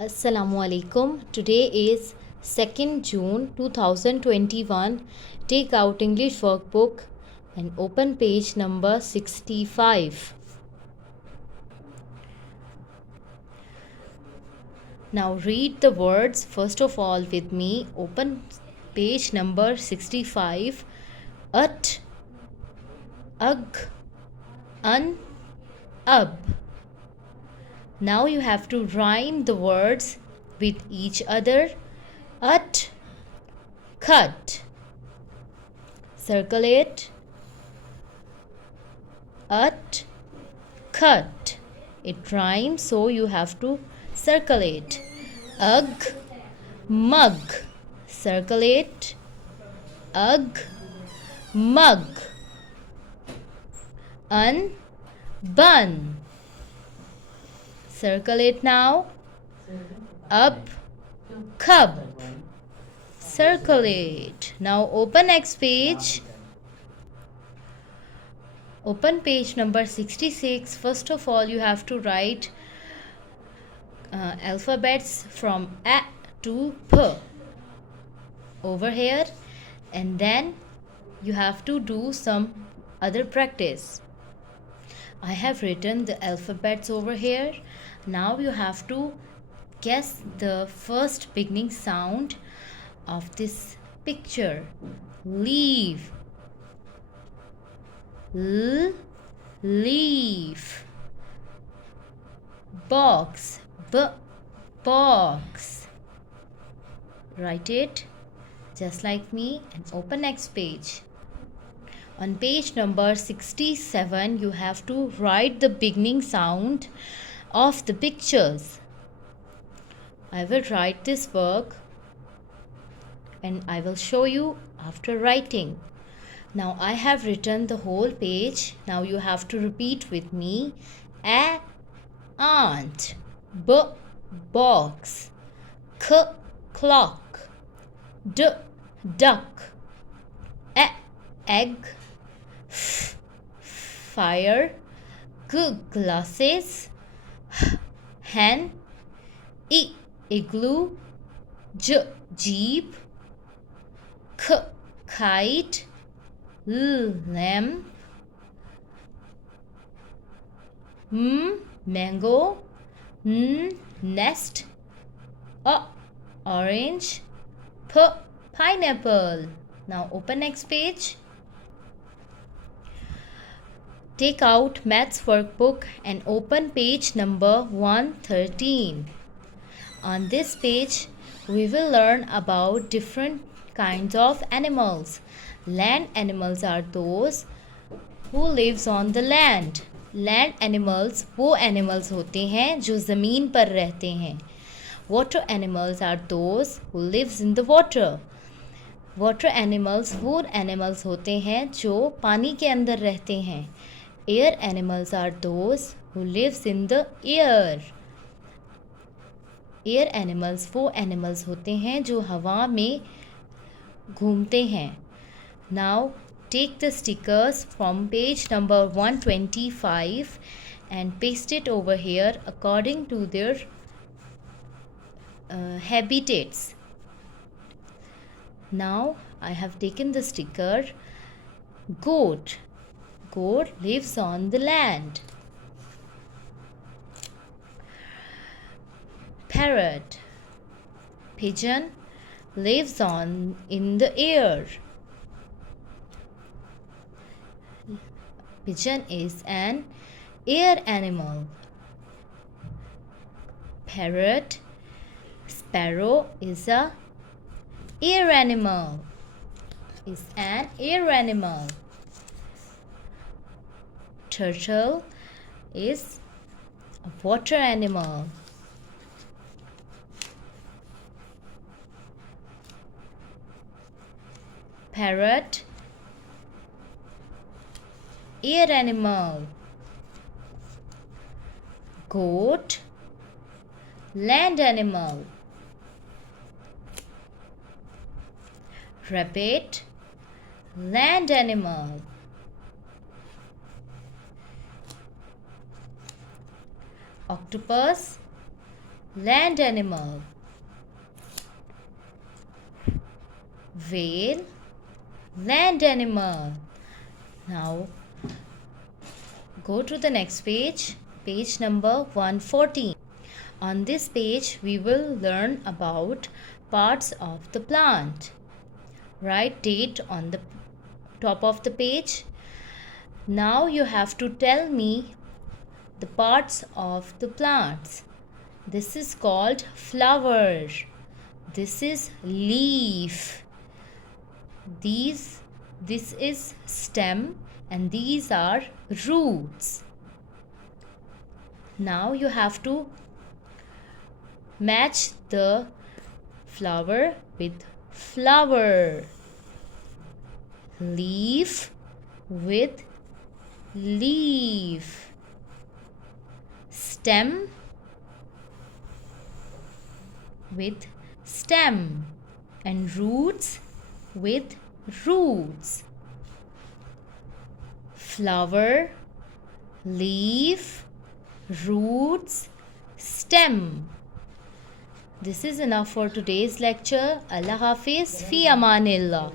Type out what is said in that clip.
Assalamu alaikum. Today is 2nd June 2021. Take out English workbook and open page number 65. Now read the words first of all with me. Open page number 65. At, ag, an, ab. Now you have to rhyme the words with each other. At, cut. Circle it. At, cut. It rhymes, so you have to circle it. Ugh, mug. Circle it. Ugh, mug. Un, bun. Circle it now. Up, cub. Circle it. Now open next page. Open page number 66. First of all, you have to write alphabets from A to P over here, and then you have to do some other practice. I have written the alphabets over here. Now you have to guess the first beginning sound of this picture. Leaf. L, leaf. Box. B, box. Write it just like me and open next page. On page number 67, you have to write the beginning sound of the pictures. I will write this work and I will show you after writing. Now I have written the whole page. Now you have to repeat with me. A, ant. B, box. C, clock. D, duck. E, egg. F, fire. G, glasses. H, hen. I, igloo. J, jeep. K, kite. L, lamp. M, mango. N, nest. O, orange. P, pineapple. Now open next page. Take out maths workbook and open page number 113. On this page, we will learn about different kinds of animals. Land animals are those who lives on the land. Land animals वो animals होते हैं जो ज़मीन पर रहते हैं. Water animals are those who lives in the water. Water animals वो animals होते हैं जो पानी के अंदर रहते हैं. Air animals are those who lives in the air. Air animals वो animals होते हैं जो हवा में घूमते हैं. Now take the stickers from page number 125 and paste it over here according to their habitats. Now I have taken the sticker goat. Goat lives on the land. Parrot. Pigeon lives in the air. Pigeon is an air animal. Parrot. Sparrow is a air animal. Is an air animal. Turtle is a water animal. Parrot, air animal. Goat, land animal. Rabbit, land animal. Octopus, land animal. Whale, land animal. Now go to the next page, page number 114. On this page, we will learn about parts of the plant. Write date on the top of the page. Now you have to tell me the parts of the plants. This is called flower. This is leaf. This is stem, and these are roots. Now you have to match the flower with flower, leaf with leaf, stem with stem, and roots with roots. Flower, leaf, roots, stem. This is enough for today's lecture. Allah Hafiz. Fi Amanillah.